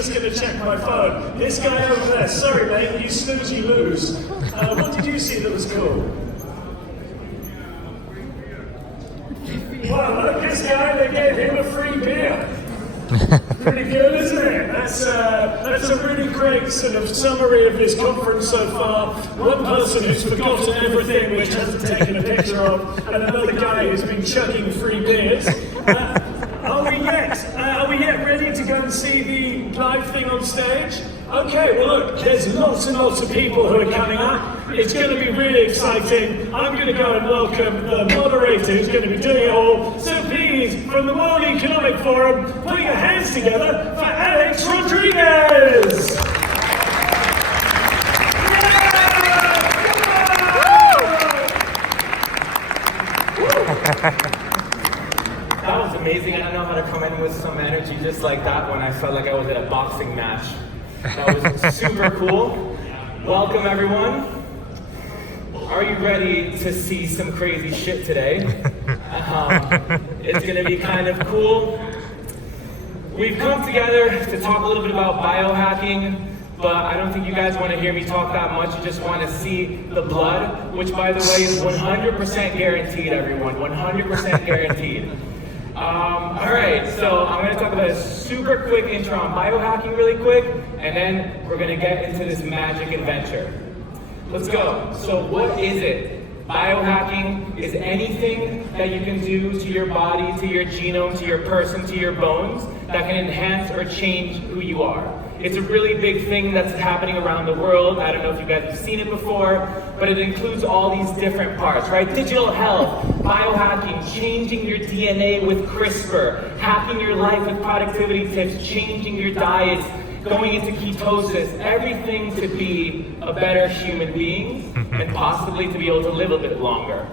just going to check my phone. This guy over there, sorry mate, you snooze, you lose. What did you see that was cool? Wow, look, this guy, they gave him a free beer. Pretty good, isn't it? That's a really great sort of summary of this conference so far. One person who's forgotten everything, which hasn't taken a picture of, and another guy who's been chugging free beers. Are we yet ready to go and see the live thing on stage? Okay, well look, there's lots and lots of people who are coming up. It's going to be really exciting. I'm going to go and welcome the moderator who's going to be doing it all. So please, from the World Economic Forum, put your hands together for Alex Rodriguez! That was amazing. I don't know how to come in with some energy just like that when I felt like I was at a boxing match. That was super cool. Welcome everyone. Are you ready to see some crazy shit today? It's gonna be kind of cool. We've come together to talk a little bit about biohacking, but I don't think you guys want to hear me talk that much. You just want to see the blood, which by the way is 100% guaranteed, everyone. 100% guaranteed. All right, so I'm going to talk about a super quick intro on biohacking really quick, and then we're going to get into this magic adventure. Let's go. So what is it? Biohacking is anything that you can do to your body, to your genome, to your person, to your bones that can enhance or change who you are. It's a really big thing that's happening around the world. I don't know if you guys have seen it before, but it includes all these different parts, right? Digital health, biohacking, changing your DNA with CRISPR, hacking your life with productivity tips, changing your diets, going into ketosis, everything to be a better human being and possibly to be able to live a bit longer.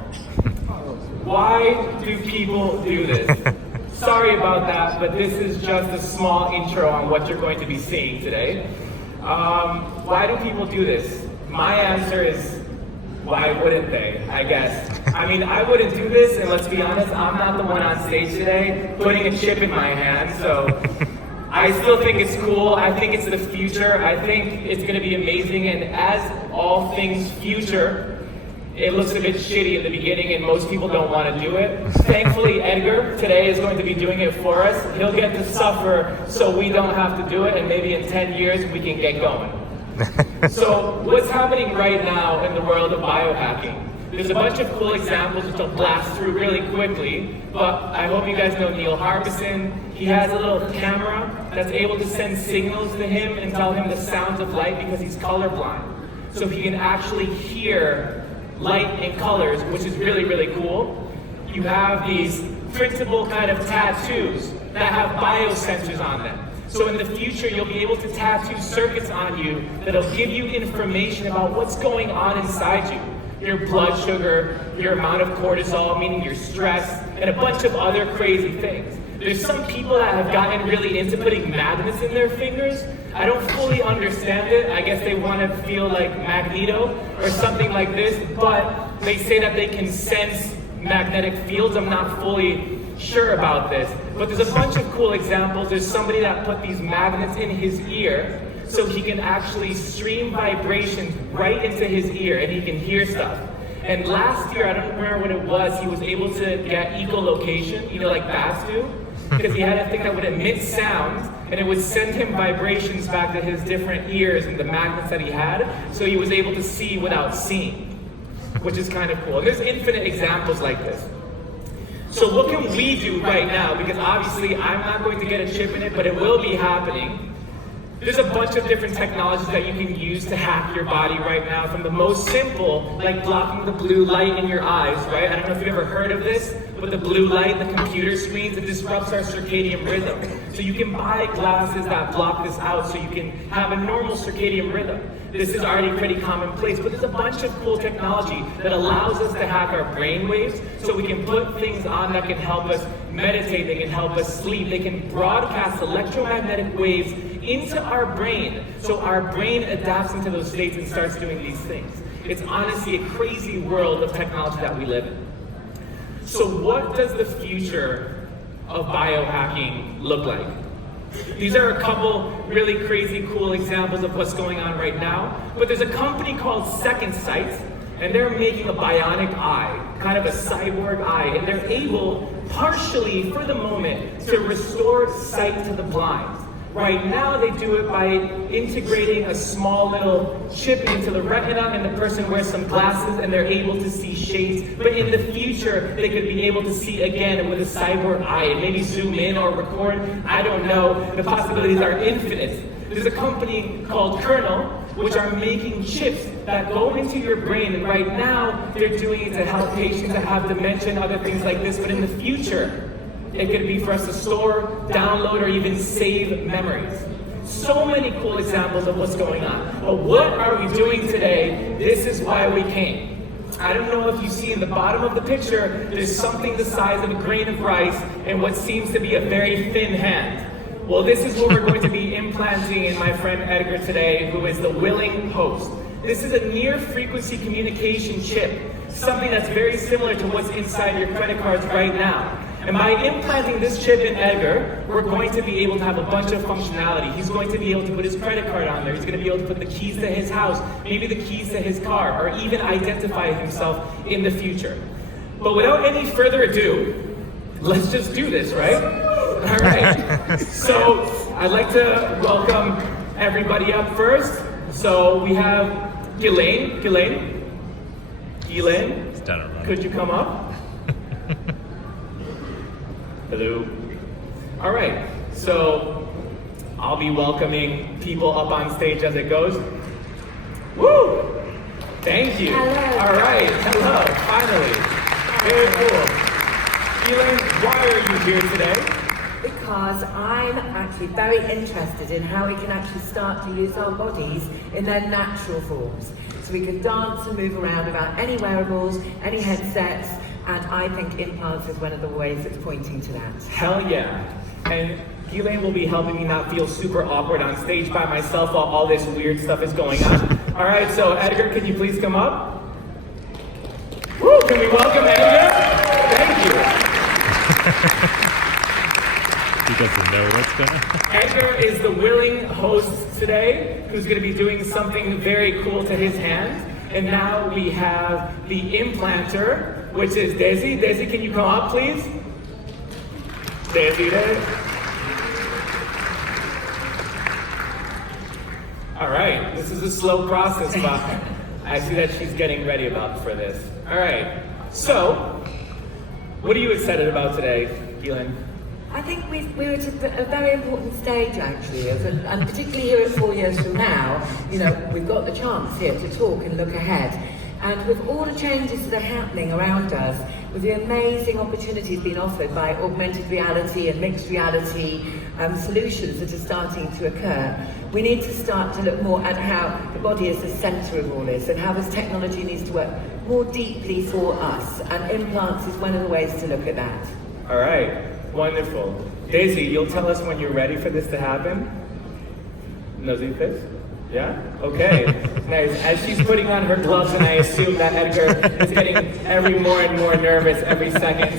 Why do people do this? Sorry about that, but this is just a small intro on what you're going to be seeing today. Why do people do this? My answer is, why wouldn't they, I guess. I mean, I wouldn't do this, and let's be honest, I'm not the one on stage today putting a chip in my hand, so I still think it's cool. I think it's the future. I think it's gonna be amazing, and as all things future, it looks a bit shitty in the beginning and most people don't want to do it. Thankfully, Edgar today is going to be doing it for us. He'll get to suffer so we don't have to do it, and maybe in 10 years we can get going. So what's happening right now in the world of biohacking? There's a bunch of cool examples which I'll blast through really quickly, but I hope you guys know Neil Harbison. He has a little camera that's able to send signals to him and tell him the sounds of light because he's colorblind. So he can actually hear light and colors, which is really, really cool. You have these printable kind of tattoos that have biosensors on them. So in the future, you'll be able to tattoo circuits on you that'll give you information about what's going on inside you. Your blood sugar, your amount of cortisol, meaning your stress, and a bunch of other crazy things. There's some people that have gotten really into putting magnets in their fingers. I don't fully understand it. I guess they want to feel like Magneto or something like this, but they say that they can sense magnetic fields. I'm not fully sure about this, but there's a bunch of cool examples. There's somebody that put these magnets in his ear so he can actually stream vibrations right into his ear and he can hear stuff. And last year, I don't remember when it was, he was able to get echolocation, you know, like bats do, because he had a thing that would emit sound and it would send him vibrations back to his different ears and the magnets that he had, so he was able to see without seeing, which is kind of cool. And there's infinite examples like this. So what can we do right now? Because obviously I'm not going to get a chip in it, but it will be happening. There's a bunch of different technologies that you can use to hack your body right now, from the most simple, like blocking the blue light in your eyes, right? I don't know if you've ever heard of this, but the blue light in the computer screens, it disrupts our circadian rhythm. So you can buy glasses that block this out so you can have a normal circadian rhythm. This is already pretty commonplace, but there's a bunch of cool technology that allows us to hack our brain waves so we can put things on that can help us meditate, they can help us sleep, they can broadcast electromagnetic waves into our brain, so our brain adapts into those states and starts doing these things. It's honestly a crazy world of technology that we live in. So what does the future of biohacking look like? These are a couple really crazy cool examples of what's going on right now. But there's a company called Second Sight, and they're making a bionic eye, kind of a cyborg eye, and they're able, partially for the moment, to restore sight to the blind. Right now they do it by integrating a small little chip into the retina, and the person wears some glasses and they're able to see shapes. But in the future, they could be able to see again with a cyborg eye and maybe zoom in or record. I don't know. The possibilities are infinite. There's a company called Kernel, which are making chips that go into your brain, and right now they're doing it to help patients that have dementia and other things like this, but in the future, it could be for us to store, download, or even save memories. So many cool examples of what's going on. But what are we doing today? This is why we came. I don't know if you see in the bottom of the picture, there's something the size of a grain of rice and what seems to be a very thin hand. Well, this is what we're going to be implanting in my friend Edgar today, who is the willing host. This is a near frequency communication chip, something that's very similar to what's inside your credit cards right now. And by implanting this chip in Edgar, we're going to be able to have a bunch of functionality. He's going to be able to put his credit card on there. He's going to be able to put the keys to his house, maybe the keys to his car, or even identify himself in the future. But without any further ado, let's just do this, right? All right. So I'd like to welcome everybody up first. So we have Ghislaine. Could you come up? Hello. All right, so I'll be welcoming people up on stage as it goes. Woo! Thank you. Hello. All right, hello, finally. Very cool. Elaine, why are you here today? Because I'm actually very interested in how we can actually start to use our bodies in their natural forms. So we can dance and move around without any wearables, any headsets, and I think implants is one of the ways it's pointing to that. Hell yeah. And Elaine will be helping me not feel super awkward on stage by myself while all this weird stuff is going on. All right, so Edgar, can you please come up? Woo, can we welcome Edgar? Thank you. He doesn't know what's going on. Edgar is the willing host today, who's going to be doing something very cool to his hand. And now we have the implanter, which is Desi. Desi, can you come up, please? Desi there. All right, this is a slow process, but I see that she's getting ready for this. All right, so what are you excited about today, Keelan? I think we're at a very important stage actually, and particularly here at 4 years from now, you know, we've got the chance here to talk and look ahead. And with all the changes that are happening around us, with the amazing opportunities being offered by augmented reality and mixed reality solutions that are starting to occur, we need to start to look more at how the body is the center of all this and how this technology needs to work more deeply for us. And implants is one of the ways to look at that. All right, wonderful. Daisy, you'll tell us when you're ready for this to happen? Nosy face? Yeah? Okay. Nice. As she's putting on her gloves, and I assume that Edgar is getting every more and more nervous every second.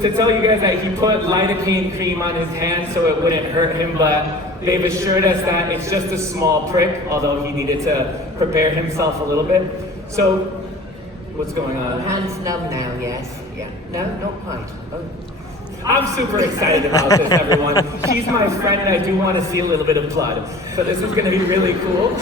To tell you guys that he put lidocaine cream on his hand so it wouldn't hurt him, but they've assured us that it's just a small prick, although he needed to prepare himself a little bit. So, what's going on? Hands numb now, yes. Yeah. No, not quite. Oh. I'm super excited about this, everyone. She's my friend, and I do want to see a little bit of blood. So this is going to be really cool.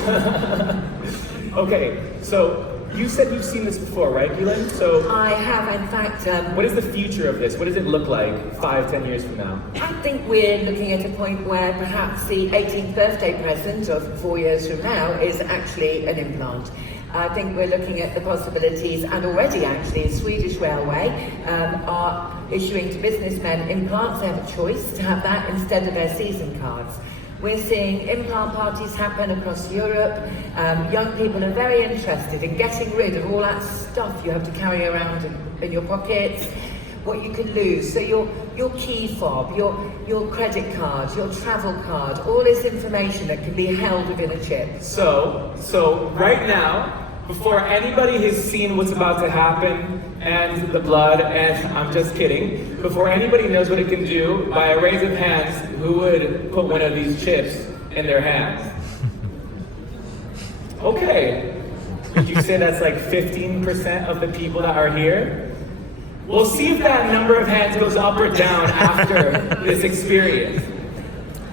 Okay, so you said you've seen this before, right, Ghislaine? So I have, in fact. What is the future of this? What does it look like 5-10 years from now? I think we're looking at a point where perhaps the 18th birthday present of 4 years from now is actually an implant. I think we're looking at the possibilities, and already actually Swedish Railway are issuing to businessmen implants. They have a choice to have that instead of their season cards. We're seeing implant parties happen across Europe. Young people are very interested in getting rid of all that stuff you have to carry around in your pockets, what you could lose. So your key fob, your credit card, your travel card, all this information that can be held within a chip. So right now, before anybody has seen what's about to happen, and the blood, and I'm just kidding. Before anybody knows what it can do, by a raise of hands, who would put one of these chips in their hands? Okay. Would you say that's like 15% of the people that are here? We'll see if that number of hands goes up or down after this experience.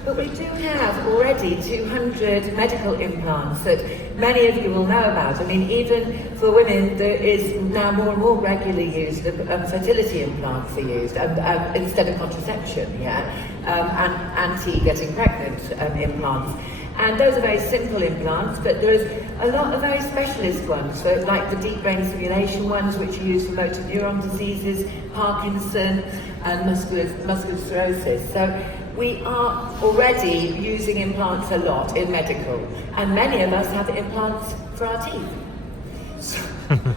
But we do have already 200 medical implants that many of you will know about. I mean, even for women, there is now more and more regularly used, fertility implants are used instead of contraception, and anti-getting pregnant implants. And those are very simple implants, but there's a lot of very specialist ones, so like the deep brain stimulation ones, which are used for motor neuron diseases, Parkinson, and muscular sclerosis. So we are already using implants a lot in medical, and many of us have implants for our teeth.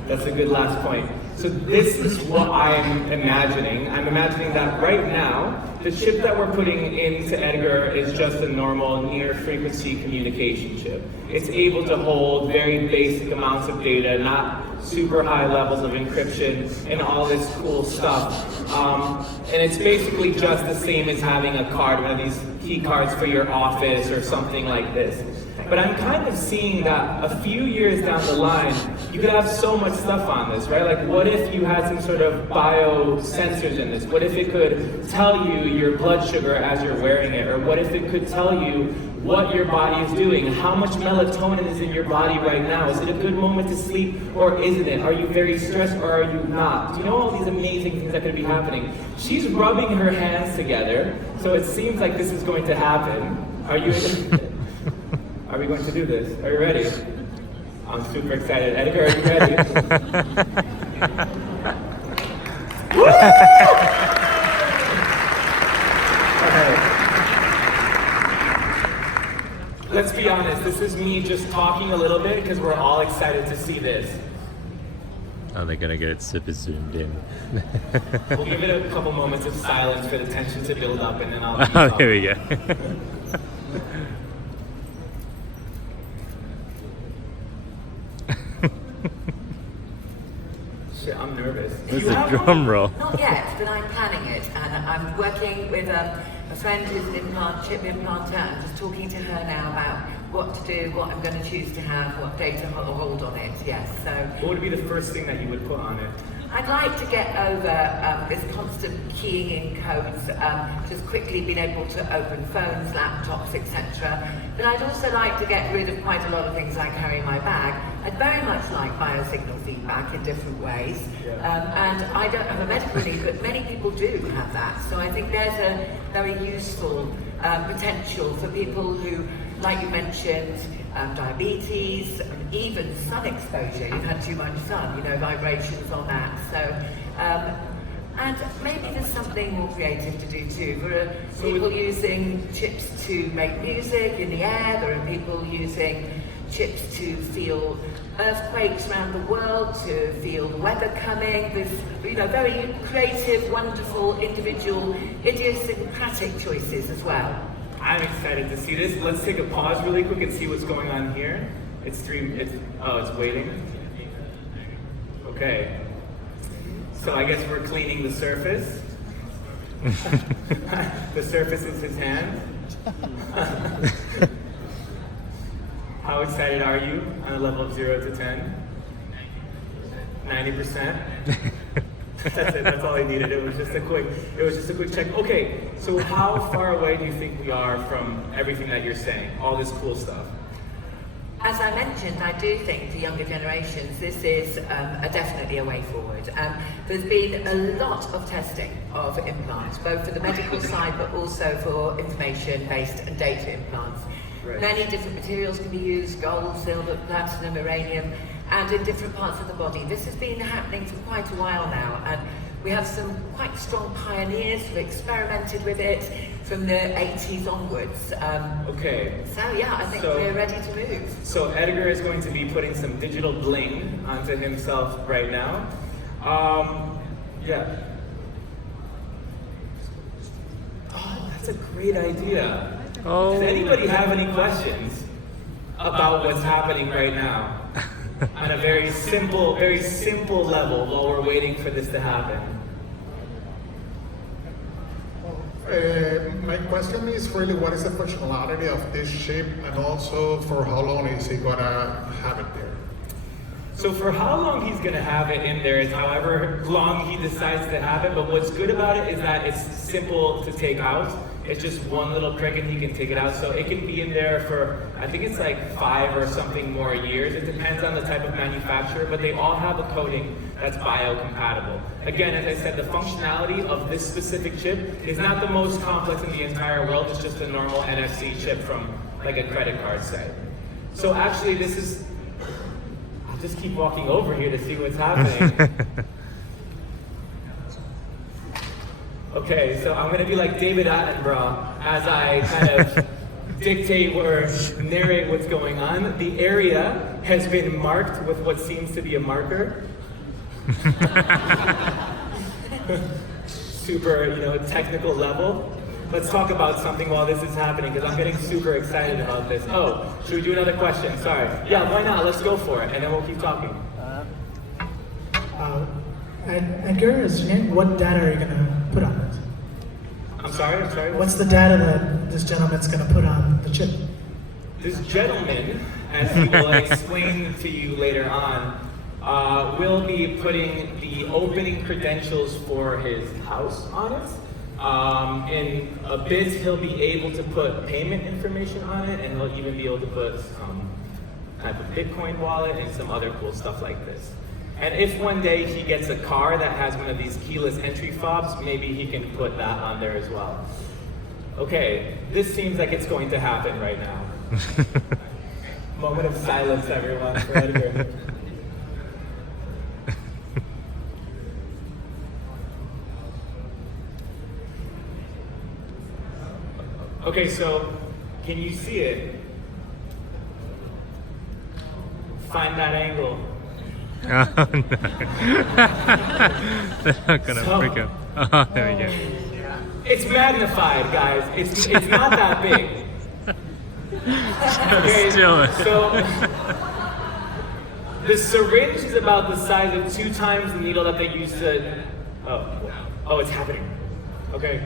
That's a good last point. So this is what I'm imagining. I'm imagining that right now, the chip that we're putting into Edgar is just a normal near-frequency communication chip. It's able to hold very basic amounts of data, not super high levels of encryption and all this cool stuff. And it's basically just the same as having a card, one of these key cards for your office or something like this. But I'm kind of seeing that a few years down the line, you could have so much stuff on this, right? Like, what if you had some sort of biosensors in this? What if it could tell you your blood sugar as you're wearing it? Or what if it could tell you what your body is doing? How much melatonin is in your body right now? Is it a good moment to sleep or isn't it? Are you very stressed or are you not? Do you know all these amazing things that could be happening? She's rubbing her hands together, so it seems like this is going to happen. Are you... Are we going to do this? Are you ready? I'm super excited. Edgar, are you ready? Woo! Okay. Let's be honest, this is me just talking a little bit because we're all excited to see this. Oh, they're gonna get it super zoomed in. We'll give it a couple moments of silence for the tension to build up and then I'll keep Oh, talking. there we go. Shit, I'm nervous. There's a drum roll. Not yet, but I'm planning it, and I'm working with a friend who's an chip implanter. I'm just talking to her now about what to do, what I'm going to choose to have, what data hold on it. Yes, so. What would be the first thing that you would put on it? I'd like to get over this constant keying in codes, just quickly being able to open phones, laptops, etc. But I'd also like to get rid of quite a lot of things I carry in my bag. I'd very much like biosignal feedback in different ways. And I don't have a medical need, but many people do have that. So I think there's a very useful potential for people who, like you mentioned, diabetes, and even sun exposure. You've had too much sun, vibrations on that. So, and maybe there's something more creative to do too. There are people using chips to make music in the air. There are people using chips to feel earthquakes around the world, to feel the weather coming. There's, very creative, wonderful, individual, idiosyncratic choices as well. I'm excited to see this. Let's take a pause really quick and see what's going on here. It's waiting. Okay. So I guess we're cleaning the surface. The surface is his hand. How excited are you on a level of 0 to 10? 90%? That's it, that's all I needed. It was just a quick check. Okay, so how far away do you think we are from everything that you're saying? All this cool stuff? As I mentioned, I do think for younger generations, this is definitely a way forward. There's been a lot of testing of implants, both for the medical side, but also for information-based and data implants. Right. Many different materials can be used: gold, silver, platinum, uranium, and in different parts of the body. This has been happening for quite a while now, and we have some quite strong pioneers who've experimented with it from the 80s onwards. Okay. So yeah, I think we're ready to move. So Edgar is going to be putting some digital bling onto himself right now. Yeah. Oh, that's a great idea. Oh. Does anybody have any questions about what's happening right now? on a very simple level while we're waiting for this to happen. My question is really what is the functionality of this chip, and also for how long is he gonna have it there? So for how long he's gonna have it in there is however long he decides to have it, but what's good about it is that it's simple to take out. It's just one little prick and he can take it out. So it can be in there for, I think it's like 5 or something more years. It depends on the type of manufacturer, but they all have a coating that's biocompatible. Again, as I said, the functionality of this specific chip is not the most complex in the entire world. It's just a normal NFC chip from like a credit card, say. So actually this is, I'll just keep walking over here to see what's happening. Okay, so I'm gonna be like David Attenborough as I kind of dictate or narrate what's going on. The area has been marked with what seems to be a marker. Super, technical level. Let's talk about something while this is happening because I'm getting super excited about this. Oh, should we do another question? Sorry. Yeah, why not? Let's go for it, and then we'll keep talking. Edgar, what data are you gonna put on it? I'm sorry. What's the data that this gentleman's gonna put on the chip? This gentleman, as he will explain to you later on, will be putting the opening credentials for his house on it. In a bit, he'll be able to put payment information on it, and he'll even be able to put some type of Bitcoin wallet and some other cool stuff like this. And if one day he gets a car that has one of these keyless entry fobs, maybe he can put that on there as well. Okay, this seems like it's going to happen right now. Moment of silence, everyone, for Edgar. Okay, so can you see it? Find that angle. Oh no. They're not gonna freak out. Oh, there we go. It's magnified, guys. It's not that big. Okay, Still. so the syringe is about the size of 2 times the needle that they use to. Oh, it's happening. Okay.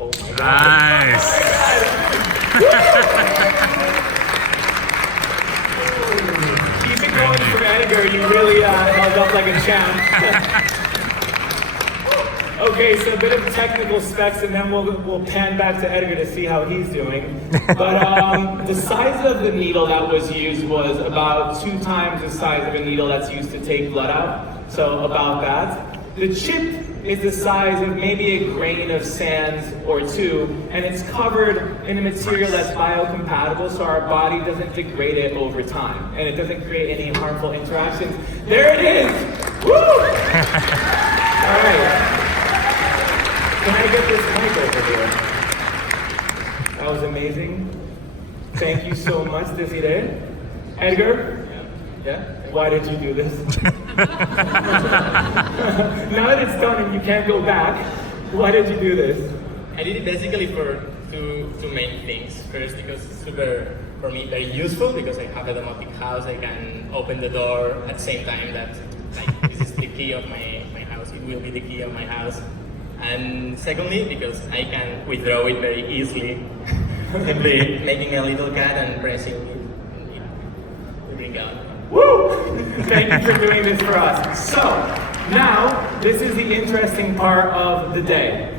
Oh my God. Nice. Keep it going for Edgar. You really held up like a champ. Okay, so a bit of technical specs, and then we'll pan back to Edgar to see how he's doing. But the size of the needle that was used was about 2 times the size of a needle that's used to take blood out. So about that. The chip is the size of maybe a grain of sand or 2, and it's covered in a material that's biocompatible, so our body doesn't degrade it over time, and it doesn't create any harmful interactions. There it is! Woo! All right. Can I get this mic over here? That was amazing. Thank you so much, Desiree. Edgar? Yeah? Why did you do this? Now that it's done and you can't go back, why did you do this? I did it basically for two main things. First, because it's super, for me, very useful because I have a domotic house. I can open the door at the same time that this is the key of my house. It will be the key of my house. And secondly, because I can withdraw it very easily, simply making a little cut and pressing it to bring out. Woo! Thank you for doing this for us. So, now, this is the interesting part of the day.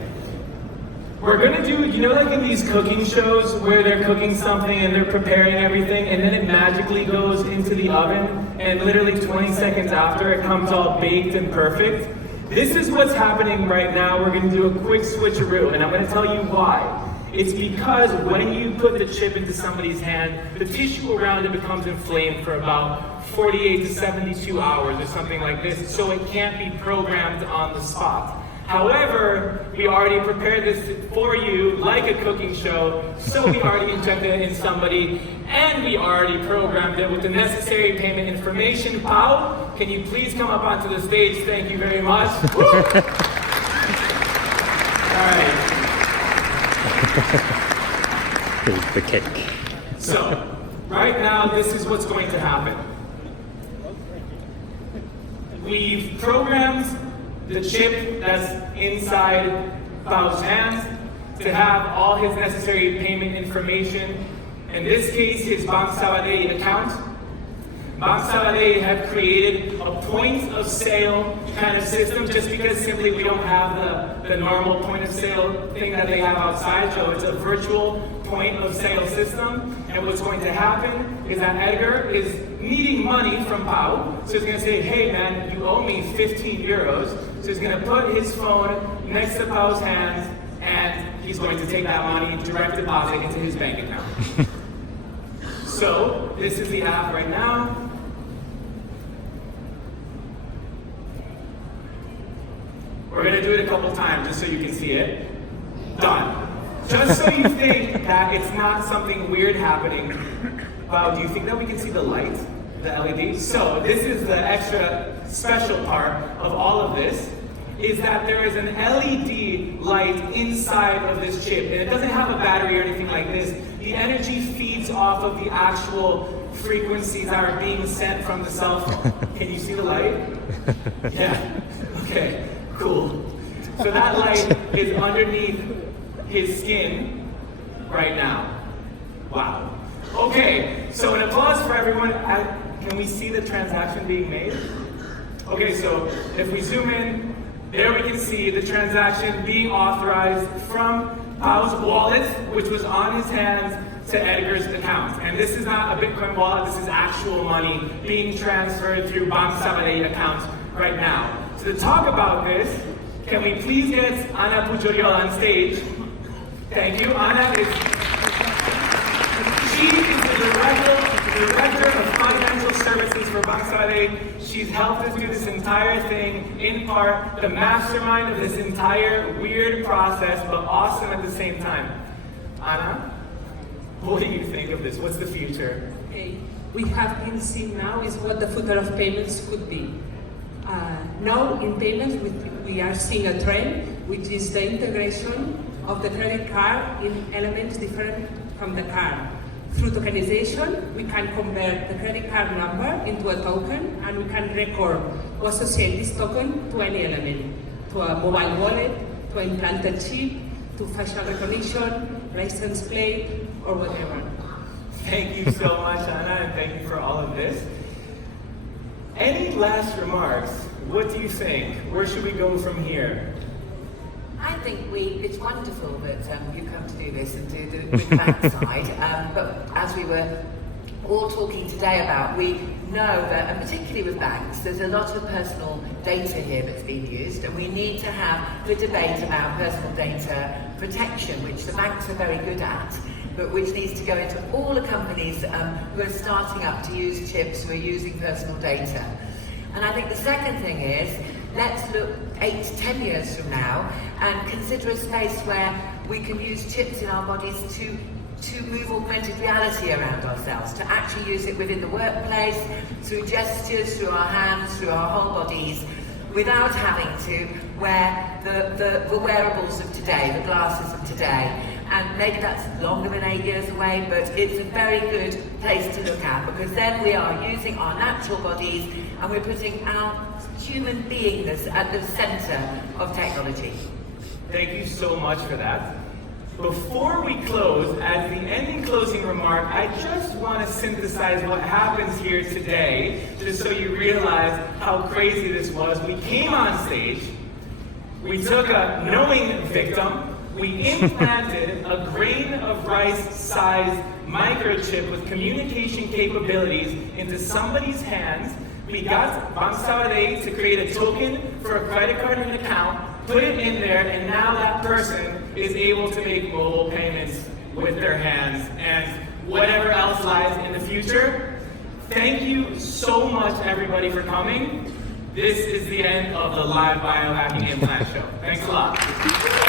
We're gonna do, you know, like in these cooking shows where they're cooking something and they're preparing everything and then it magically goes into the oven and literally 20 seconds after it comes all baked and perfect? This is what's happening right now. We're gonna do a quick switcheroo and I'm gonna tell you why. It's because when you put the chip into somebody's hand, the tissue around it becomes inflamed for about 48 to 72 hours or something like this, so it can't be programmed on the spot. However, we already prepared this for you like a cooking show, so we already injected it in somebody, and we already programmed it with the necessary payment information. Pau, can you please come up onto the stage? Thank you very much. Woo! All right. Here's the cake. So, right now, this is what's going to happen. We've programmed the chip that's inside Pau's hands to have all his necessary payment information. In this case, his Bank Sabadell account. Bank Sabadell have created a point of sale kind of system just because simply we don't have the normal point of sale thing that they have outside, so it's a virtual point of sale system. And what's going to happen is that Edgar is needing money from Pau, so he's going to say, hey man, you owe me 15 euros. So he's going to put his phone next to Pau's hands and he's going to take that money, direct deposit into his bank account. So this is the app right now. We're going to do it a couple times just so you can see it. Done. Just so you think that it's not something weird happening. Wow, do you think that we can see the light, the LED? So this is the extra special part of all of this, is that there is an LED light inside of this chip, and it doesn't have a battery or anything like this. The energy feeds off of the actual frequencies that are being sent from the cell phone. Can you see the light? Yeah, okay, cool. So that light is underneath his skin right now. Wow. Okay, so an applause for everyone. Can we see the transaction being made? Okay, so if we zoom in, there we can see the transaction being authorized from Pau's wallet, which was on his hands, to Edgar's account. And this is not a Bitcoin wallet, this is actual money being transferred through Bank Sabadell accounts right now. So to talk about this, can we please get Ana Pujoliol on stage? Thank you. Ana is the Director of Financial Services for Bank Sabadell. She's helped us do this entire thing, in part, the mastermind of this entire weird process, but awesome at the same time. Ana, what do you think of this? What's the future? Okay. We have been seeing now is what the future of payments could be. Now in payments, we are seeing a trend, which is the integration of the credit card in elements different from the card. Through tokenization, we can convert the credit card number into a token, and we can record or associate this token to any element, to a mobile wallet, to an implanted chip, to facial recognition, license plate, or whatever. Thank you so much, Ana, and thank you for all of this. Any last remarks? What do you think? Where should we go from here? I think it's wonderful that you come to do this and do the backside. But as we were all talking today about, we know that, and particularly with banks, there's a lot of personal data here that's being used, and we need to have the debate about personal data protection, which the banks are very good at, but which needs to go into all the companies who are starting up to use chips, who are using personal data. And I think the second thing is, let's look 8 to 10 years from now and consider a space where we can use chips in our bodies to move augmented reality around ourselves, to actually use it within the workplace, through gestures, through our hands, through our whole bodies, without having to wear the wearables of today, the glasses of today. And maybe that's longer than 8 years away, but it's a very good place to look at, because then we are using our natural bodies and we're putting our human beingness at the center of technology. Thank you so much for that. Before we close, as the ending closing remark, I just want to synthesize what happens here today, just so you realize how crazy this was. We came on stage, we took a knowing victim, we implanted a grain of rice-sized microchip with communication capabilities into somebody's hands. We got Bank Sabadell to create a token for a credit card and an account, put it in there, and now that person is able to make mobile payments with their hands and whatever else lies in the future. Thank you so much, everybody, for coming. This is the end of the live biohacking implant show. Thanks a lot.